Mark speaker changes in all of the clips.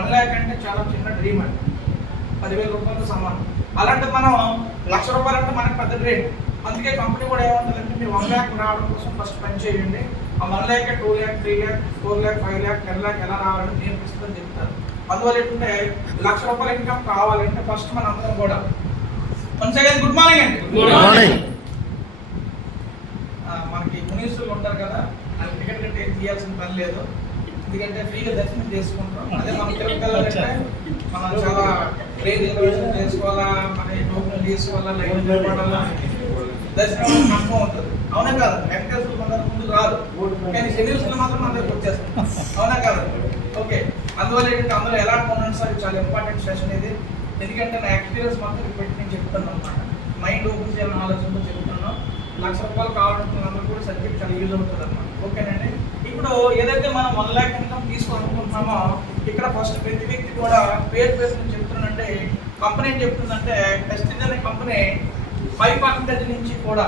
Speaker 1: One lakh అంటే చాలా చిన్న డ్రీమ్ అండి పదివేల రూపాయలతో సమానం. అలాంటి మనం లక్ష రూపాయలు అంటే మనకి పెద్ద డ్రీమ్ అందుకే కంపెనీ కూడా ఏమంటుందంటే మీరు వన్ ల్యాక్ రావడం కోసం ఫస్ట్ పని చేయండి. ఆ one lakh two lakh three lakh four lakh five lakh ten lakh ఎలా రావాలని నేర్పిస్తుందని చెప్తారు. అందువల్ల ఏంటంటే లక్ష రూపాయల ఇన్కమ్ కావాలంటే ఫస్ట్ మన అందరం కూడా. వన్ సెకండ్ గుడ్ మార్నింగ్ అండి.
Speaker 2: గుడ్ మార్నింగ్
Speaker 1: మనకి మునీశ్వరులు ఉంటారు కదా అది టికెట్ కట్టి ఏం తీయాల్సిన పని లేదు. ఎందుకంటే ఫ్రీగా దర్శనం చేసుకుంటాం. అదే మనం తిరుపతి వెళ్ళాలంటే మనం చాలా ట్రైన్ రిజర్వేషన్ చేసుకోవాలా మన టోకెన్ తీసుకోవాలా లైన్ నిలబడాలా. దర్శనం కష్టం అవుతుంది అవునా కాదు? వెంకటేశ్వర మన ముందు రాదు. కానీ షెడ్యూల్స్లో మాత్రం మన దగ్గర వచ్చేస్తాం అవునా కాదు? ఓకే. అందువల్ల ఏంటంటే అందులో ఎలా ఉండండి సార్ చాలా ఇంపార్టెంట్ సెషన్ ఇది. ఎందుకంటే నా ఎక్స్పీరియన్స్ మాత్రం పెట్టి నేను చెప్తాను అనమాట మైండ్ ఓపెన్ చేయాలని ఆలోచనతో చెప్తున్నాను. లక్ష రూపాయలు కావాలనుకున్న అందరూ కూడా సబ్జెక్ట్ చాలా యూజ్ అవుతుంది అనమాట ఓకేనండి? ఇప్పుడు ఏదైతే మనం వన్ ల్యాక్ ఇన్కమ్ తీసుకోవాలనుకుంటున్నామో ఇక్కడ ఫస్ట్ ప్రతి వ్యక్తి కూడా పేరు పేరు చెప్తున్నానంటే కంపెనీ ఏం చెప్తుందంటే టెస్ట్ అనే కంపెనీ ఫైవ్ పర్సెంటేజ్ నుంచి కూడా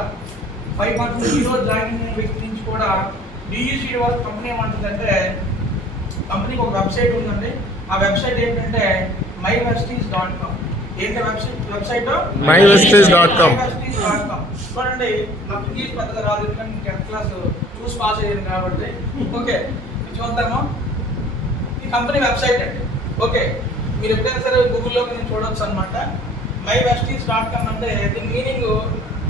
Speaker 1: ఫైవ్ పర్సెంటేజ్ ఈరోజు జాయిన్ అయిన వ్యక్తి నుంచి కూడా డిఈసి వారి కంపెనీ ఏమంటుందంటే కంపెనీకి ఒక వెబ్సైట్ ఉందండి. ఆ వెబ్సైట్ ఏంటంటే మై వెస్టీస్ డాట్ కామ్ ఏంటి వెబ్సైట్ వెబ్సైట్
Speaker 2: mywesties.com.
Speaker 1: చూడండి నాకు ఇంగ్లీష్ పెద్దగా రాదు ఎందుకంటే టెన్త్ క్లాస్ చూసి పాస్ అయ్యాను కాబట్టి. ఓకే చూద్దాము. ఈ కంపెనీ వెబ్సైట్ అండి. ఓకే మీరు ఎప్పుడైనా సరే గూగుల్లో నేను చూడొచ్చు అనమాట మై వెస్టీస్ డాట్ కామ్ అంటే దీని మీనింగ్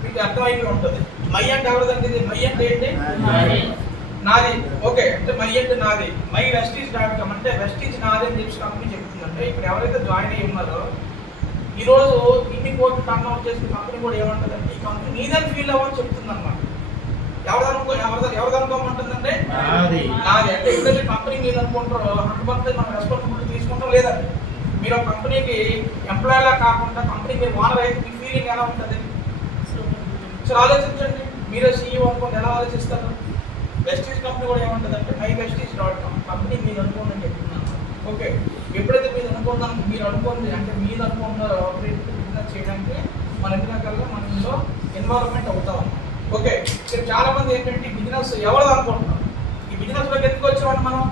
Speaker 1: మీకు అర్థమైపోయి ఉంటుంది. మై అంటే ఎవరిదండి ఇది? మై అంటే ఏంటి? నాది. ఓకే అంటే మై అంటే నాది. మై వెస్టీస్ డాట్ కామ్ అంటే వెస్టీస్ నాది అని చెప్పి కంపెనీ చెప్తుందంటే ఇప్పుడు ఎవరైతే జాయిన్ అయ్యి ఉన్నారో ఈ రోజు ఇన్ని కోట్లు టర్న్ అవుట్ చేసిన కంపెనీ కూడా ఏమంటుందంటే ఈ కంపెనీ నీదని ఫీల్ అవ్వని చెప్తుంది అనమాట ఎవరిదనుకో ఎవరిది ఎవరిదనుకోమంటుందంటే
Speaker 2: నాది.
Speaker 1: నాది. అంటే ఎప్పుడైతే కంపెనీ మీరు అనుకుంటారో. హండ్రెడ్ పర్సెంట్ మనం రెస్పాన్సిబిలిటీ తీసుకుంటాం లేదండి. మీరు కంపెనీకి ఎంప్లాయీలా కాకుండా కంపెనీ మీరు ఓనర్ అయితే మీ ఫీలింగ్ ఎలా ఉంటుంది? సో ఆలోచించండి. మీరే సీఈఓ అనుకోండి ఎలా ఆలోచిస్తారు? వెస్టీజ్ కంపెనీ కూడా ఏమంటుందంటే my Vestige dot com company మీరు అనుకోండి అని చెప్తున్నాను. ఓకే. ఎప్పుడైతే మీరు అనుకున్నాను మీరు అనుకోండి అంటే మీరు అనుకుంటున్నారో బిజినెస్ చేయడానికి మన ఎన్ని రకాలుగా మన ఇందులో ఇన్వాల్వ్మెంట్ అవుతాం ఓకే ఇక్కడ చాలా మంది ఏంటంటే ఈ బిజినెస్ ఎవరు అనుకుంటున్నారు? ఈ బిజినెస్లోకి ఎందుకు వచ్చామండి మనం?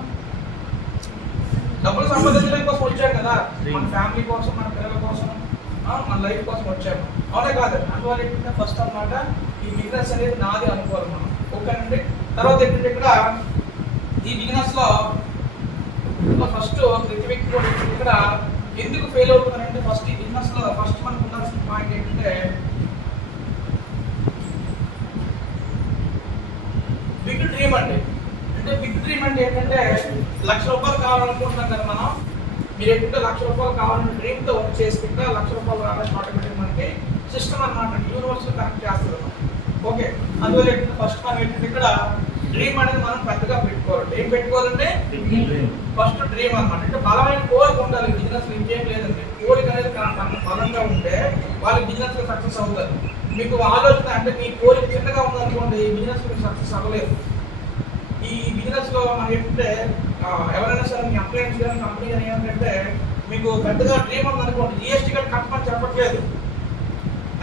Speaker 1: డబ్బులు సంపాదించడం కోసం వచ్చాం కదా. మన ఫ్యామిలీ కోసం మన పిల్లల కోసం మన లైఫ్ కోసం వచ్చాము అవునే కాదు అందువల్ల ఏంటంటే ఫస్ట్ అన్నమాట ఈ బిజినెస్ అనేది నాది అనుకోవాలి మనం. ఓకేనండి తర్వాత ఏంటంటే ఇక్కడ ఈ బిజినెస్లో ఫస్ట్ ప్రతి వ్యక్తి కూడా ఇక్కడ ఎందుకు ఫెయిల్ అవుతున్నారంటే ఫస్ట్ ఈ బిజినెస్లో ఫస్ట్ మనకు ఉండాల్సిన పాయింట్ ఏంటంటే బిగ్ డ్రీమ్ అండి అంటే బిగ్ డ్రీమ్ అంటే ఏంటంటే లక్ష రూపాయలు కావాలనుకుంటున్నాం కదా మనం. మీరు ఏంటంటే లక్ష రూపాయలు కావాలని డ్రీమ్తో వర్క్ చేసుకుంటే లక్ష రూపాయలు రావాలని ఆటోమేటిక్ మనకి సిస్టమ్ అన్నమాట. యూనివర్సల్ కనెక్ట్ చేస్తుంది ఓకే అందువల్ల ఏంటంటే ఫస్ట్ మనం ఏంటంటే ఇక్కడ డ్రీమ్ అనేది మనం పెద్దగా పెట్టుకోవాలి. ఏం పెట్టుకోవాలంటే ఫస్ట్ డ్రీమ్ అన్నమాట. అంటే బలమైన కోరిక ఉండాలి. బిజినెస్ ఇంకేం లేదండి. కోరిక అనేది కా- బలంగా ఉంటే వాళ్ళ బిజినెస్ సక్సెస్ అవుతారు మీకు ఆలోచన అంటే మీ కోరిక చిన్నగా ఉందనుకోండి ఈ బిజినెస్ మీకు సక్సెస్ అవ్వలేదు. ఈ బిజినెస్లో మనం ఏంటంటే ఎవరైనా సరే మీ అప్లయన్స్ కానీ కంపెనీ కానీ ఏంటంటే మీకు పెద్దగా డ్రీమ్ ఉందనుకోండి జిఎస్టీ కార్డ్ కట్టమని చెప్పట్లేదు.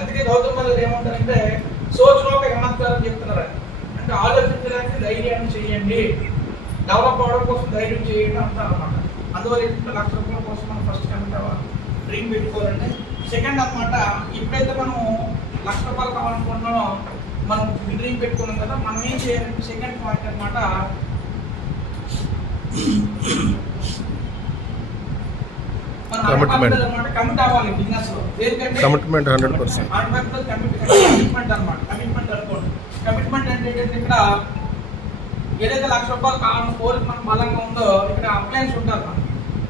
Speaker 1: అందుకే గౌతమ్ గారు ఏమంటారంటే సోచులోక ఏమంటారు అని చెప్తున్నారు అంటే ఆలోచించడానికి ధైర్యాన్ని చేయండి. డెవలప్ అవడం కోసం ధైర్యం చేయండి అంటారు అనమాట అందువల్ల ఏంటంటే లక్ష రూపాయల కోసం మనం ఫస్ట్ కనుక డ్రీమ్ పెట్టుకోవాలండి. సెకండ్ అన్నమాట ఇప్పుడైతే మనం లక్ష రూపాయలు కావాలనుకుంటున్నామో మనం డ్రీమ్ పెట్టుకున్నాం కదా మనం ఏం చేయాలంటే సెకండ్ పాయింట్ అన్నమాట.
Speaker 2: Commitment.
Speaker 1: కమిట్ అవ్వాలి బిజినెస్లో.
Speaker 2: కమిట్మెంట్ హండ్రెడ్ పర్సెంట్
Speaker 1: కమిట్మెంట్ అనుకోండి. కమిట్మెంట్ అంటే ఏంటంటే ఇక్కడ ఏదైతే లక్ష రూపాయలు కావాలని కోరిక మనకు బలంగా ఉందో ఇక్కడ అప్లయన్స్ ఉంటారు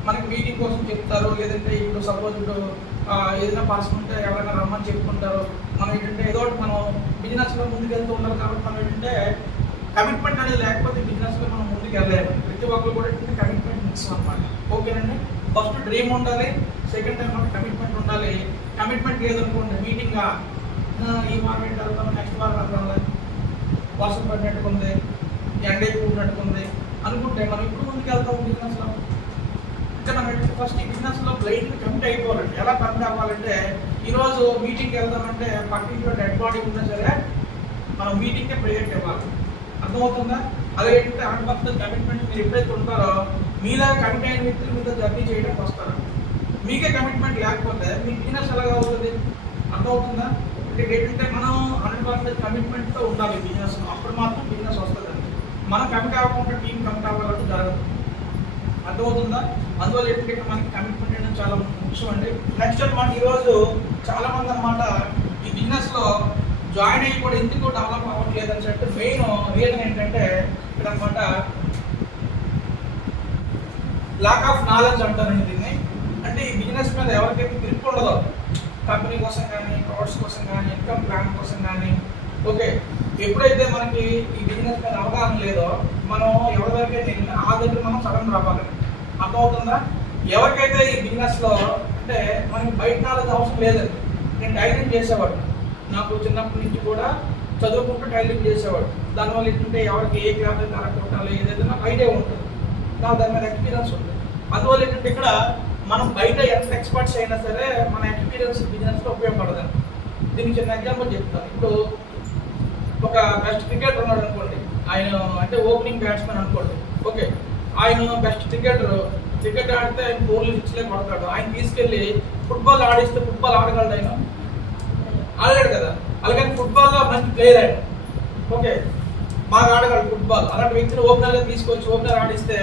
Speaker 1: మనకి. మీటింగ్ కోసం చెప్తారు లేదంటే ఇప్పుడు సపోజ్ ఇప్పుడు ఏదైనా పర్సన్ ఉంటే ఎవరైనా రమ్మని చెప్పుకుంటారు. మనం ఏంటంటే ఏదో ఒకటి మనం బిజినెస్లో ముందుకెళ్తూ ముందుకు వెళ్తూ ఉండాలి కాబట్టి మనం ఏంటంటే కమిట్మెంట్ అనేది లేకపోతే బిజినెస్లో మనం ముందుకు వెళ్ళలేము ప్రతి ఒక్కరు కూడా ఏంటంటే కమిట్మెంట్ మిక్స్ అనమాట ఓకేనండి ఫస్ట్ డ్రీమ్ ఉండాలి. సెకండ్ టైం మనకి కమిట్మెంట్ ఉండాలి. కమిట్మెంట్ లేదనుకోండి మీటింగ్గా ఈ వారం ఏంటి వెళ్తాం నెక్స్ట్ వారం వెళ్తాం వర్షం పడినట్టుకుంది. ఎండ ఎక్కువ ఉన్నట్టుకుంది. అనుకుంటే మనం ఇప్పుడు ముందుకు వెళ్తాం బిజినెస్లో లో పెట్టి ఫస్ట్ ఈ బిజినెస్లో బ్లైండ్ కమిట్ అయిపోవాలండి. ఎలా కమిట్ అవ్వాలంటే ఈ రోజు వెళ్దామంటే పక్కింట్లో డెడ్ బాడీ ఉన్నా సరే మనం మీటింగ్కే ప్రియేట్ ఇవ్వాలి. అర్థమవుతుందా? అదేంటంటే హండ్రెడ్ పర్సెంట్ కమిట్మెంట్ మీరు ఎప్పుడైతే ఉంటారో మీలా కమిట్ అయిన వ్యక్తులు మీతో జర్నీ చేయడానికి వస్తారు. మీకే కమిట్మెంట్ లేకపోతే మీ బిజినెస్ ఎలాగ అవుతుంది? అర్థమవుతుందా? అంటే ఏంటంటే మనం హండ్రెడ్ పర్సెంట్ కమిట్మెంట్తో ఉండాలి బిజినెస్ అప్పుడు మాత్రం బిజినెస్ వస్తుందండి. మనం కమిట్ అవ్వకుండా టీం కమిట్ అవ్వాలంటే జరగదు. అర్థమవుతుందా? అందువల్ల ఏంటంటే మనకి కమిట్మెంట్ అనేది చాలా ముఖ్యం అండి. నెక్స్ట్ అనమాట ఈరోజు చాలామంది అనమాట ఈ బిజినెస్లో జాయిన్ అయ్యి కూడా ఎందుకు డెవలప్ అవ్వట్లేదు అని చెప్పి మెయిన్ రీజన్ ఏంటంటే ఇక్కడ అనమాట లాక్ ఆఫ్ నాలెడ్జ్ అంటారండి దీన్ని. అంటే ఈ బిజినెస్ మీద ఎవరికైతే గ్రిప్ ఉండదో కంపెనీ కోసం కానీ ప్రొడక్ట్స్ కోసం కానీ ఇన్కమ్ ప్లాన్ కోసం కానీ ఓకే ఎప్పుడైతే మనకి ఈ బిజినెస్ మీద అవగాహన లేదో మనం ఎవరి దగ్గర ఆ దగ్గర మనం సడన్ రావాలి అర్థమవుతుందా? ఎవరికైతే ఈ బిజినెస్లో అంటే మనకి బయట నాలెడ్జ్ అవసరం లేదండి నేను టైలరింగ్ చేసేవాడు. నాకు చిన్నప్పటి నుంచి కూడా చదువుకుంటూ టైలరింగ్ చేసేవాడు. దానివల్ల ఏంటంటే ఎవరికి ఏ క్లాత్ కరెక్ట్ కొట్టాలి ఏదైతే నాకు ఐడియా ఉంటుంది. నాకు దాని మీద ఎక్స్పీరియన్స్ ఉంది. అందువల్ల ఏంటంటే ఇక్కడ మనం బయట ఎంత ఎక్స్పర్ట్స్ అయినా సరే మన ఎక్స్పీరియన్స్ బిజినెస్లో ఉపయోగపడదండి దీనికి చిన్న ఎగ్జాంపుల్ చెప్తాను. ఇప్పుడు ఒక బెస్ట్ క్రికెటర్ ఉన్నాడు అనుకోండి. ఆయన అంటే ఓపెనింగ్ బ్యాట్స్మెన్ అనుకోండి. ఓకే. ఆయన బెస్ట్ క్రికెటర్ క్రికెట్ ఆడితే ఆయన బోర్లు ఇచ్చలే కొడతాడు ఆయన తీసుకెళ్ళి ఫుట్బాల్ ఆడిస్తే ఫుట్బాల్ ఆడగలడు ఆయన? ఆడలేడు కదా? అలాగే ఫుట్బాల్లో మంచి ప్లేయర్ ఆయన. ఓకే బాగా ఆడగలడు ఫుట్బాల్ అలాంటి వ్యక్తిని ఓపెనర్గా తీసుకొచ్చి ఓపెనర్ ఆడిస్తే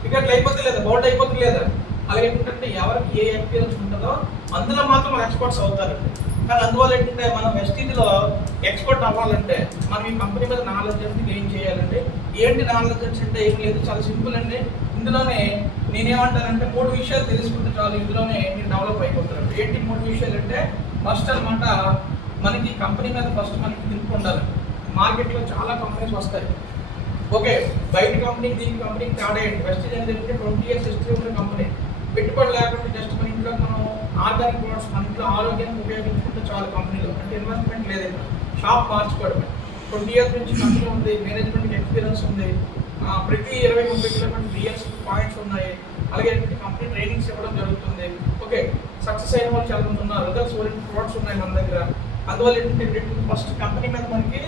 Speaker 1: క్రికెట్లు అయిపోతే లేదా? బౌల్డ్ అయిపోతే లేదా? అలాగే ఏంటంటే ఎవరికి ఏ ఎక్స్పీరియన్స్ ఉంటుందో అందులో మాత్రం మన ఎక్స్పర్ట్స్ అవుతారండి. కానీ అందువల్ల ఏంటంటే మనం వెస్టీజ్లో ఎక్స్పర్ట్ అవ్వాలంటే మనం ఈ కంపెనీ మీద నాలెడ్జ్ అనేది గెయిన్ చేయాలండి. ఏంటి నాలెడ్జ్ అంటే ఏం లేదు చాలా సింపుల్ అండి. ఇందులోనే నేనేమంటానంటే మూడు విషయాలు తెలుసుకుంటే చాలు ఇందులోనే మీరు డెవలప్ అయిపోతారు ఏంటి మూడు విషయాలు అంటే ఫస్ట్ అనమాట మనకి కంపెనీ మీద ఫస్ట్ మనకి గ్రిప్ ఉండాలి. మార్కెట్లో చాలా కంపెనీస్ వస్తాయి. ఓకే బయట కంపెనీకి దీని కంపెనీకి తేడా ఏంటి? వెస్టేజ్ ఏంటంటే ట్వంటీ ఇయర్స్ హిస్టరీ ఉన్న కంపెనీ పెట్టుబడి లేకుండా జస్ట్ మన ఇంట్లో మనం ఆర్గానిక్ ప్రొడక్ట్స్ మన ఇంట్లో ఆరోగ్యానికి ఉపయోగించుకుంటే చాలా కంపెనీలో అంటే ఇన్వెస్ట్మెంట్ లేదు షాప్ మార్చుకోవడమే. ట్వంటీ ఇయర్స్ నుంచి కంపెనీ ఉంది మేనేజ్మెంట్కి ఎక్స్పీరియన్స్ ఉంది. ప్రతి ఇరవై ముప్పై కిలోమీటర్ బిఎస్ పాయింట్స్ ఉన్నాయి. అలాగే కంపెనీ ట్రైనింగ్స్ ఇవ్వడం జరుగుతుంది. ఓకే సక్సెస్ అయిన వాళ్ళు చాలా మంది ఉన్నారు. రిజల్ట్స్ ఓరియంటెడ్ ప్రొడక్ట్స్ ఉన్నాయి మన దగ్గర. అందువల్ల ఏంటంటే ఫస్ట్ కంపెనీ మీద మనకి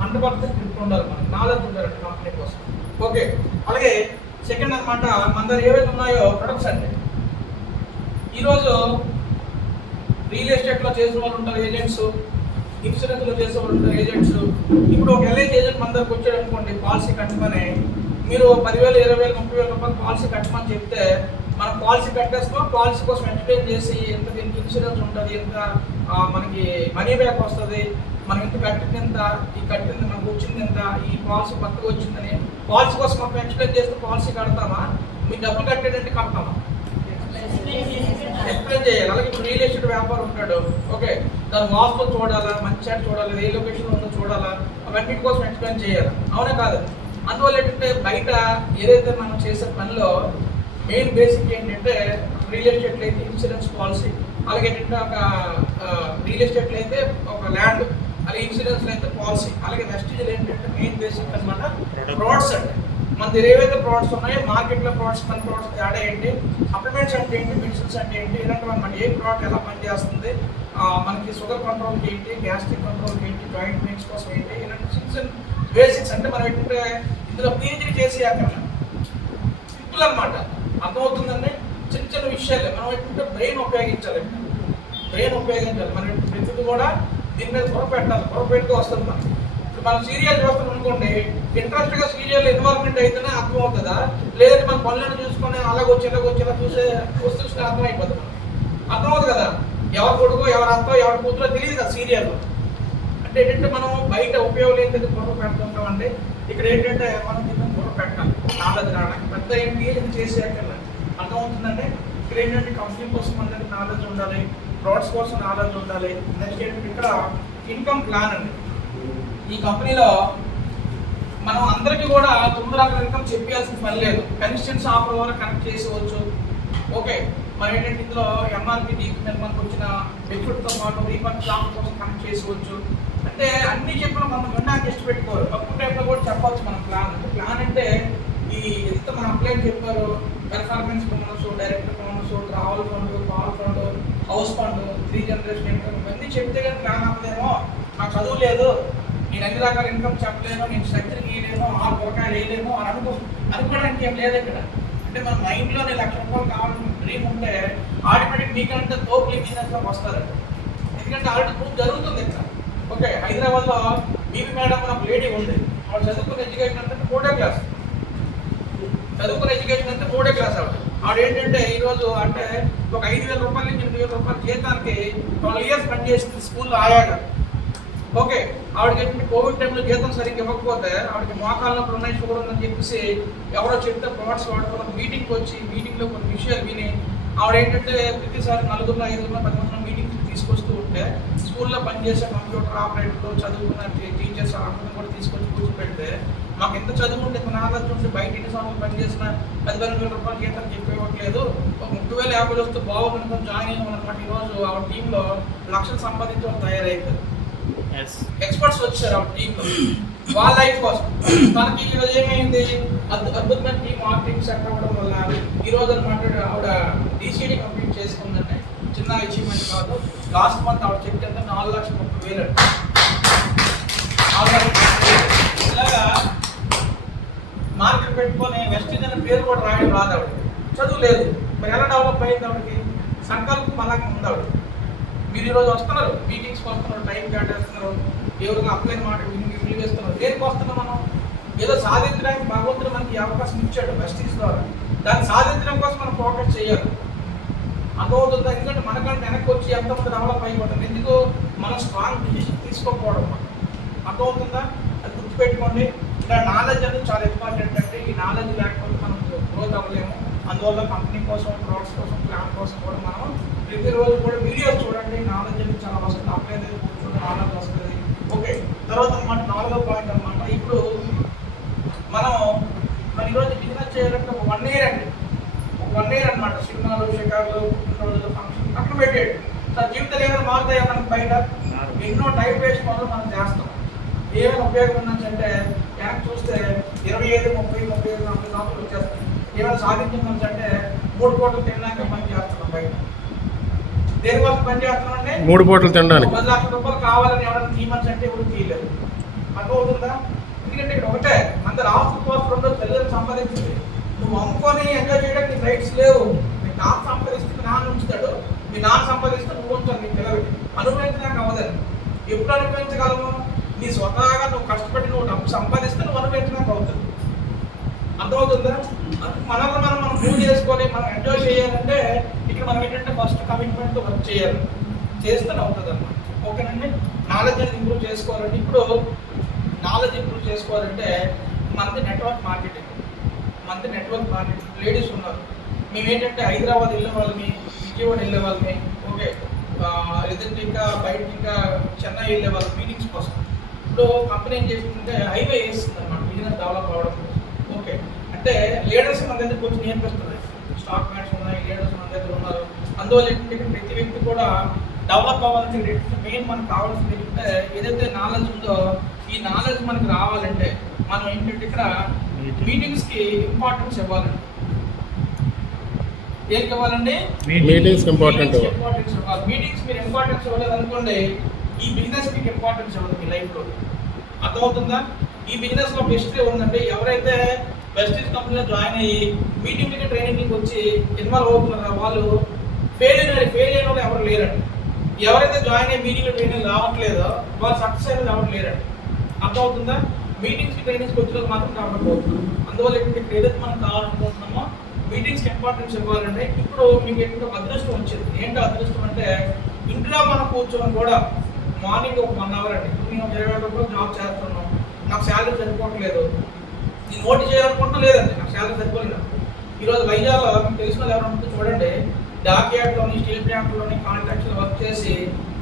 Speaker 1: హండ్రెడ్ పర్సెంట్ గ్రిప్ ఉండాలి మనకి నాలెడ్జ్ ఉండాలంటే కంపెనీ కోసం. ఓకే అలాగే సెకండ్ అనమాట మన దగ్గర ఏవైతే ఉన్నాయో ప్రొడక్ట్స్ అండి. ఈరోజు రియల్ ఎస్టేట్లో చేసిన వాళ్ళు ఉంటారు ఏజెంట్స్ ఇన్సూరెన్స్లో చేసేవాళ్ళు ఉంటారు ఏజెంట్స్ ఇప్పుడు ఒక ఎల్ఐసి ఏజెంట్ మన దగ్గరకు వచ్చాడు అనుకోండి పాలసీ కట్టమని. మీరు పదివేలు ఇరవై వేలు ముప్పై వేల రూపాయలు పాలసీ కట్టమని చెప్తే మనం పాలసీ కట్టేస్తాం పాలసీ కోసం ఎంటర్టైన్ చేసి ఎంత దీనికి ఇన్సూరెన్స్ ఉంటుంది ఎంత మనకి మనీ బ్యాక్ వస్తుంది మనం ఇంత కట్టింది ఎంత ఈ కట్టింది మనకు వచ్చింది ఎంత ఈ పాలసీ కొత్తగా వచ్చిందని పాలసీ కోసం మనం ఎక్స్ప్లెయిన్ చేస్తే పాలసీ కడతామా? మీ డబ్బులు కట్టేటంటే కడతామా? ఎక్స్ప్లెయిన్ చేయాలి. అలాగే ఇప్పుడు రియల్ ఎస్టేట్ వ్యాపారం ఉంటాడు ఓకే దాని వాస్తు చూడాలా మంచి చెడ్డ చూడాలి ఏ లొకేషన్ ఉందో చూడాలా అవన్నిటి కోసం ఎక్స్ప్లెయిన్ చేయాలి? అవునా కాదు? అందువల్ల ఏంటంటే బయట ఏదైతే మనం చేసే పనిలో మెయిన్ బేసిక్ ఏంటంటే రియల్ ఎస్టేట్లో అయితే ఇన్సూరెన్స్ పాలసీ అలాగే ఏంటంటే ఒక రియల్ ఎస్టేట్లో అయితే ఒక ల్యాండ్ అలాగే ఇన్సూరెన్స్ అయితే పాలసీ అలాగే వెస్టేజ్లో ఏంటంటే మెయిన్ బేసిక్ అనమాట ప్రోడక్ట్స్ అంటే మన దగ్గర ఏవైతే ప్రోడక్ట్స్ ఉన్నాయో మార్కెట్లో ప్రోడక్ట్స్ మన ప్రోడక్ట్స్ తేడా ఏంటి? సప్లిమెంట్స్ అంటే ఏంటి? మెడిసిన్స్ అంటే ఏంటి? ఇలాంటివి మన ఏ ప్రోడక్ట్ ఎలా పనిచేస్తుంది? మనకి షుగర్ కంట్రోల్కి ఏంటి? గ్యాస్ట్రిక్ కంట్రోల్కి ఏంటి? జాయింట్ పెయిన్స్ కోసం ఏంటి? ఇలాంటి చిన్న చిన్న బేసిక్స్ అంటే మనం ఏంటంటే ఇందులో పీహెచ్డీ చేసి అక్కడ సింపుల్ అనమాట అర్థమవుతుందండి? చిన్న చిన్న విషయాలే. మనం ఏంటంటే బ్రెయిన్ ఉపయోగించాలి. బ్రెయిన్ ఉపయోగించాలి. మనం ప్రతిది కూడా దీని మీద పొర పెట్టాలి. పొర పెడుతూ వస్తుంది మనం ఇప్పుడు మనం సీరియల్ చూస్తాం అనుకోండి ఇంట్రెస్ట్గా సీరియల్ ఇన్వాల్వ్మెంట్ అయితేనే అర్థం అవుతుందా లేదంటే మన పనులను చూసుకొని అలాగ వచ్చి వచ్చేలా ఇలా చూసే వస్తూ అర్థం అయిపోతుంది అర్థం అవుతుంది కదా? ఎవరి కొడుకు ఎవరు అత్త ఎవరి కూతురో తెలియదు కదా సీరియల్ అంటే ఏంటంటే మనం బయట ఉపయోగం ఏంటంటే గొడవ పెడుతుంటాం అంటే ఇక్కడ ఏంటంటే మనం దీన్ని గొడవ పెట్టాలి. నాలెడ్జ్ రావడానికి. పెద్ద ఏంటి ఇది చేసే అర్థం అవుతుందంటే ఇక్కడ ఏంటంటే కంపెనీ కోసం అందరికి నాలెడ్జ్ ఉండాలి. ప్రోడక్ట్స్ కోసం నాలెడ్జ్ ఉండాలి. నెక్స్ట్ ఏంటంటే ఇక్కడ ఇన్కమ్ ప్లాన్ అండి. ఈ కంపెనీలో మనం అందరికీ కూడా తొమ్మిది రకాల ఇన్కమ్ చెప్పాల్సిన పని లేదు. కన్సిస్టెన్సీ ఆఫర్ వరకు కనెక్ట్ చేసేవచ్చు ఓకే మరి ఏంటంటే ఇందులో ఎంఆర్పి డీపీ మీద మనకు వచ్చిన బెనిఫిట్తో పాటు రీఫండ్ ఆఫర్ కోసం కనెక్ట్ చేసుకోవచ్చు అంటే అన్ని చెప్పిన మనం వినడానికి ఇష్టపెట్టుకోరు తక్కువ టైంలో కూడా చెప్పవచ్చు మన ప్లాన్. అంటే ప్లాన్ అంటే ఈ ఎంత మన అప్లై చెప్పారు performance bonus direct bonus travel fund car fund house fund three generation income ఇవన్నీ చెప్తే కానీ ప్లాన్ అవ్వలేమో నాకు చదువు లేదు. నేను అన్ని రకాల ఇన్కమ్ చెప్పలేను. నేను స్ట్రక్చర్ గీయలేను ఆ పొరకాయలు వేయలేను అని అనుకో అనుకోవడానికి ఏం లేదు ఇక్కడ. అంటే మన మైండ్లోనే లక్ష రూపాయలు కావాలని డ్రీమ్ ఉంటే ఆటోమేటిక్ మీకంటే తోపులు బిజినెస్లోకి వస్తారు. ఎందుకంటే ఆల్రెడీ ప్రూఫ్ జరుగుతుంది ఇక్కడ. ఓకే హైదరాబాద్లో బీబీ మేడం అని లేడీ ఉంది. ఆవిడ చదువుకున్న ఎడ్యుకేషన్ అంటే మూడో క్లాస్ చదువుకున్న ఎడ్యుకేషన్ అంటే మూడో క్లాస్ ఆవిడ. ఆవిడ ఏంటంటే ఈరోజు అంటే ఒక ఐదు వేల రూపాయల నుంచి ఎనిమిది వేల రూపాయల జీతానికి ట్వెల్వ్ ఇయర్స్ పనిచేస్తుంది స్కూల్లో ఆయాగా ఓకే ఆవిడకి ఏంటంటే కోవిడ్ టైంలో జీతం సరిగ్గా ఇవ్వకపోతే ఆవిడకి మోకాళ్ళ ఉన్నాయి షుగర్ ఉందని చెప్పేసి ఎవరో చెప్తే ప్రొడక్ట్స్ వాడుకున్న మీటింగ్కి వచ్చి మీటింగ్లో కొన్ని విషయాలు విని ఆవిడ ఏంటంటే ప్రతిసారి నలుగురు ఐదుగురు పది మంది మీటింగ్ తీసుకొస్తూ ఉంటే స్కూల్లో పనిచేసే కంప్యూటర్ ఆపరేటర్లు చదువుకున్న టీచర్స్ అందరం కూడా తీసుకొచ్చి కూర్చోబెడితే మాకు ఎంత చదువు ఉంటే మన ఆదాయం ఉంటే బయట ఎన్ని సంవత్సరాలు పనిచేసిన పది పది వేల రూపాయలు జీతం చెప్పేవట్లేదు. ఒక ముప్పై వేల యాభై వస్తే బాగుంటుంది జాయిన్ అయినా అనమాట ఈరోజు ఆ టీంలో లక్షలు సంపాదించడం
Speaker 3: తయారైతుంది
Speaker 1: ఎక్స్పర్ట్స్ వచ్చారు ఆ టీంలో వాళ్ళ లైఫ్ కోసం. మనకి ఈరోజు ఏమైంది? అద్భుతమైన టీం మార్కెటింగ్ సెట్ అవ్వడం వల్ల ఈ రోజు అనమాట ఆవిడ డీసీడీ కంప్లీట్ చేసుకుందంటే చిన్న అచీవ్మెంట్ కాదు. లాస్ట్ మంత్ ఆవిడ చెప్తే ఎంత నాలుగు లక్షల ముప్పై వేలు. ఇలాగా మార్కెట్ పెట్టుకొని వెస్టిజ్ అనే పేరు కూడా రాయడం రాదు ఆవిడ. చదువు లేదు. మరి ఎలా డెవలప్ అయింది ఆవిడకి? సంకల్పం అలాగే ఉంది ఆవిడ మీరు ఈరోజు వస్తున్నారు మీటింగ్స్కి వస్తున్నారు టైం కేటాయిస్తున్నారు ఎవరికి అప్లైన్ మాట విని విని వేస్తున్నారు దేనికి వస్తున్నాం మనం? ఏదో సాధించడానికి భగవంతుడు మనకి అవకాశం ఇచ్చాడు బెస్టీస్ ద్వారా. దాన్ని సాధించడం కోసం మనం ఫోకస్ చేయాలి. అర్థమవుతుందా ఎందుకంటే మనకంటే వెనక్కి వచ్చి ఎంతమంది డెవలప్ అయిపోతుంది ఎందుకు? మనం స్ట్రాంగ్ డిసిషన్ తీసుకోకపోవడం అర్థమవుతుందా అది గుర్తుపెట్టుకోండి. ఇలా నాలెడ్జ్ అనేది చాలా ఇంపార్టెంట్ అంటే ఈ నాలెడ్జ్ లేకపోతే మనం గ్రోత్ అవ్వలేము. అందువల్ల కంపెనీ కోసం ప్రొడక్ట్స్ కోసం ప్లాన్ కోసం కూడా మనం ప్రతిరోజు కూడా వీడియోస్ చూడండి నాలెడ్జ్ అనేది చాలా వస్తుంది అప్లై అనేది కూర్చోండి నాలెడ్జ్ వస్తుంది ఓకే తర్వాత అన్నమాట నాలుగో పాయింట్ అన్నమాట ఇప్పుడు మనం మన ఈరోజు బిజినెస్ చేయాలంటే ఒక వన్ ఇయర్ అండి ఒక వన్ ఇయర్ అనమాట సినిమాలు షికార్లు పుట్టినరోజులు ఫంక్షన్ అక్కడ పెట్టాడు సార్ జీవితాలు ఏమైనా మారుతాయా మనకి బయట? ఎన్నో టైం వేస్ట్ పనులు మనం చేస్తాం. ఏమైనా ఉపయోగం ఉందంటే వెనక్కి చూస్తే ఇరవై ఐదు ముప్పై ముప్పై ఐదు నలభై సంవత్సరాలు వచ్చేస్తాయి. ఏమైనా సాధించిందంటే మూడు కోట్లు తినడానికి పని చేస్తున్నాం బయట. దేనికోసం పని చేస్తున్నామంటే
Speaker 2: మూడు పూటలు తినడానికి.
Speaker 1: పది లక్షల రూపాయలు కావాలని ఎవరైనా తీయమని అంటే ఎవరు తీయలేదు. అర్థమవుతుందా ఎందుకంటే ఇక్కడ ఒకటే అందరు ఆస్తి కోసం రెండో పిల్లలు సంపాదించింది నువ్వు అమ్ముకొని ఎంజాయ్ చేయడానికి నీకు రైట్స్ లేవు. మీ నాన్న సంపాదిస్తే నాన్న ఉంచుతాడు మీ నాన్న సంపాదిస్తే నువ్వు ఉంచాలి నీ పిల్లలకి అనుభవించడానికి అవ్వదని ఎప్పుడు అనుభవించగలము నీ స్వతహాగా నువ్వు కష్టపడి నువ్వు డబ్బు సంపాదిస్తే నువ్వు అనుభవించడానికి అవుతుంది. అర్థమవుతుందా? మనల్ని మనం మనం ప్రూవ్ చేసుకొని మనం ఎంజాయ్ చేయాలంటే ఇక్కడ మనం ఏంటంటే ఫస్ట్ కమిట్మెంట్ వర్క్ చేయాలి. చేస్తే అవుతుంది అన్నమాట ఓకేనండి నాలెడ్జ్ అనేది ఇంప్రూవ్ చేసుకోవాలంటే ఇప్పుడు నాలెడ్జ్ ఇంప్రూవ్ చేసుకోవాలంటే మనది నెట్వర్క్ మార్కెటింగ్ మనది నెట్వర్క్ మార్కెటింగ్ లేడీస్ ఉన్నారు. మేము ఏంటంటే హైదరాబాద్ వెళ్ళే వాళ్ళని విజయవాడ వెళ్ళే వాళ్ళని ఓకే లేదంటే ఇంకా బయట ఇంకా చెన్నై వెళ్ళే వాళ్ళ మీటింగ్స్ కోసం. ఇప్పుడు కంపెనీ ఏం చేస్తుందంటే హైవే వేస్తుంది అనమాట బిజినెస్ డెవలప్ అవ్వడం ఓకే అంటే లీడర్స్ మన దగ్గర కొంచెం నేర్పిస్తుంది స్టాక్ మ్యాట్స్ ఉన్నాయి లీడర్స్ మన దగ్గర ఉన్నారు. అందువల్ల ఏంటంటే ప్రతి వ్యక్తి కూడా డెవలప్ అవ్వాలంటే మెయిన్ మనకు కావాల్సింది ఏంటంటే ఏదైతే నాలెడ్జ్ ఉందో ఈ నాలెడ్జ్ మనకు రావాలంటే మనం ఏంటంటే ఇక్కడ మీటింగ్స్కి ఇంపార్టెన్స్ ఇవ్వాలండి. ఏం ఇవ్వాలండి
Speaker 2: Meetings కి important. ఇవ్వాలి.
Speaker 1: ఇంపార్టెన్స్ ఇవ్వాలి మీటింగ్స్ మీరు ఇంపార్టెన్స్ ఇవ్వలేదు అనుకోండి ఈ బిజినెస్ మీకు ఇంపార్టెన్స్ ఇవ్వదు మీ లైఫ్లో. అర్థమవుతుందా? ఈ బిజినెస్లో హిస్టరీ ఉందంటే ఎవరైతే వెస్టీజ్ కంపెనీలో జాయిన్ అయ్యి మీటింగ్ ట్రైనింగ్ వచ్చి ఇన్వాల్వ్ అవుతున్నారో వాళ్ళు ఫెయిల్ అయిన ఫెయిల్ అయిన వాళ్ళు ఎవరు లేరండి. ఎవరైతే జాయిన్ అయ్యి మీటింగ్ ట్రైనింగ్ రావట్లేదో వాళ్ళు సక్సెస్ అయిన ఎవరు లేరండి. అర్థమవుతుందా? మీటింగ్స్ ట్రైనింగ్స్ వచ్చిన మాత్రం కాకపోతుంది అందువల్ల ఇక్కడ ఏదైతే మనం కావాలనుకుంటున్నామో మీటింగ్స్కి ఇంపార్టెన్స్ ఇవ్వాలంటే ఇప్పుడు మీకు ఏంటంటే అదృష్టం వచ్చింది. ఏంటో అదృష్టం అంటే ఇంట్లో మనం కూర్చొని కూడా మార్నింగ్ ఒక వన్ అవర్ అండి. ఇప్పుడు నేను ఇరవై రూపాయలు జాబ్ చేస్తున్నాం నాకు శాలరీ సరిపోవట్లేదు. నేను ఓటీ చేయాలనుకుంటా లేదండి. నాకు శాలరీ సరిపోలేదు. ఈరోజు వైజాగ్లో మీకు తెలిసిన వాళ్ళు ఎవరైనా ఉంటే చూడండి. డాక్యార్డ్లోని స్టీల్ ప్లాంట్లోని కాంట్రాక్ట్లో వర్క్ చేసి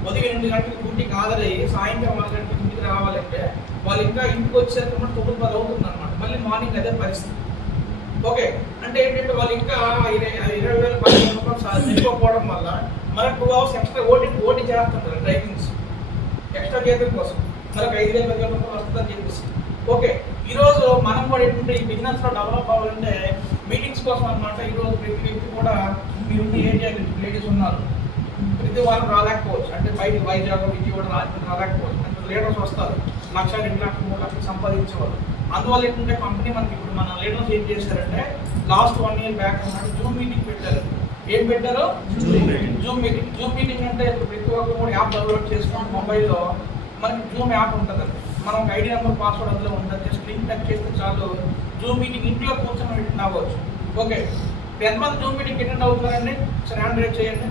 Speaker 1: ఉదయం ఎనిమిది గంటలకు డ్యూటీకి హాజరయ్యి సాయంత్రం ఆరు గంటలకు ఇంటికి రావాలంటే వాళ్ళు ఇంకా ఇంటికి వచ్చేసరికి తొమ్మిది పది అవుతుంది అనమాట మళ్ళీ మార్నింగ్ అదే పరిస్థితి. ఓకే. అంటే ఏంటంటే వాళ్ళు ఇంకా ఇరవై ఇరవై వేల పదిహేను రూపాయలు సా- వల్ల మనకు two hours extra OT OT చేస్తుంటారు డ్రైవింగ్స్. ఎక్స్ట్రా జీతం కోసం. మనకు ఐదు వేల పదివేల రూపాయలు వస్తుందని చెప్పేసి. ఓకే. ఈరోజు మనం కూడా ఏంటంటే ఈ బిజినెస్లో డెవలప్ అవ్వాలంటే మీటింగ్స్ కోసం అనమాట ఈ రోజు ప్రతి వ్యక్తి కూడా మీరు ఏరియా లేడీస్ ఉన్నారు. ప్రతి వారం రాలేకపోవచ్చు. అంటే బయట వైజాగ్ విజయవాడ రాజమండ్రి రాలేకపోవచ్చు. అంటే లీడర్స్ వస్తారు. లక్ష రెండు లక్షలు మూడు లక్షలు సంపాదించేవాళ్ళు. అందువల్ల ఏంటంటే కంపెనీ మనకి ఇప్పుడు మన లీడర్స్ ఏం చేశారంటే లాస్ట్ వన్ ఇయర్ బ్యాక్ అన్నమాట జూమ్ మీటింగ్ పెట్టారు. ఏం పెట్టారు. జూమ్ మీటింగ్ జూమ్ మీటింగ్ అంటే ఇప్పుడు ప్రతి ఒక్కరు కూడా యాప్ డౌన్లోడ్ చేసుకుని మొబైల్లో మనకి జూమ్ యాప్ ఉంటుంది. మనం ఒక ఐడి నెంబర్ పాస్వర్డ్ అందులో ఉంటుంది. జస్ట్ లింక్ టచ్ చేస్తే చాలు. జూమ్ మీటింగ్ ఇంట్లో కూర్చొని అవ్వచ్చు ఓకే ఎంతమంది జూమ్ మీటింగ్ అటెండ్ అవుతున్నారండి సరే హ్యాండ్ రేట్ చేయండి.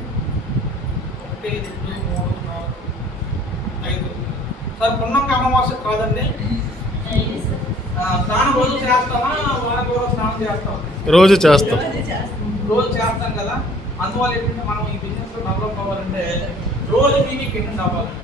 Speaker 1: ఒకటి రెండు మూడు నాలుగు ఐదు. సార్ పున్నంకి అమావాస్య కాదండి. స్నానం రోజు చేస్తామా? వారానికి రోజు స్నానం చేస్తాం.
Speaker 2: రోజు చేస్తాం.
Speaker 1: రోజు చేస్తాం. కదా. అందువల్ల ఏంటంటే మనం ఈ బిజినెస్ డెవలప్ అవ్వాలంటే రోజు అటెండ్ అవ్వాలి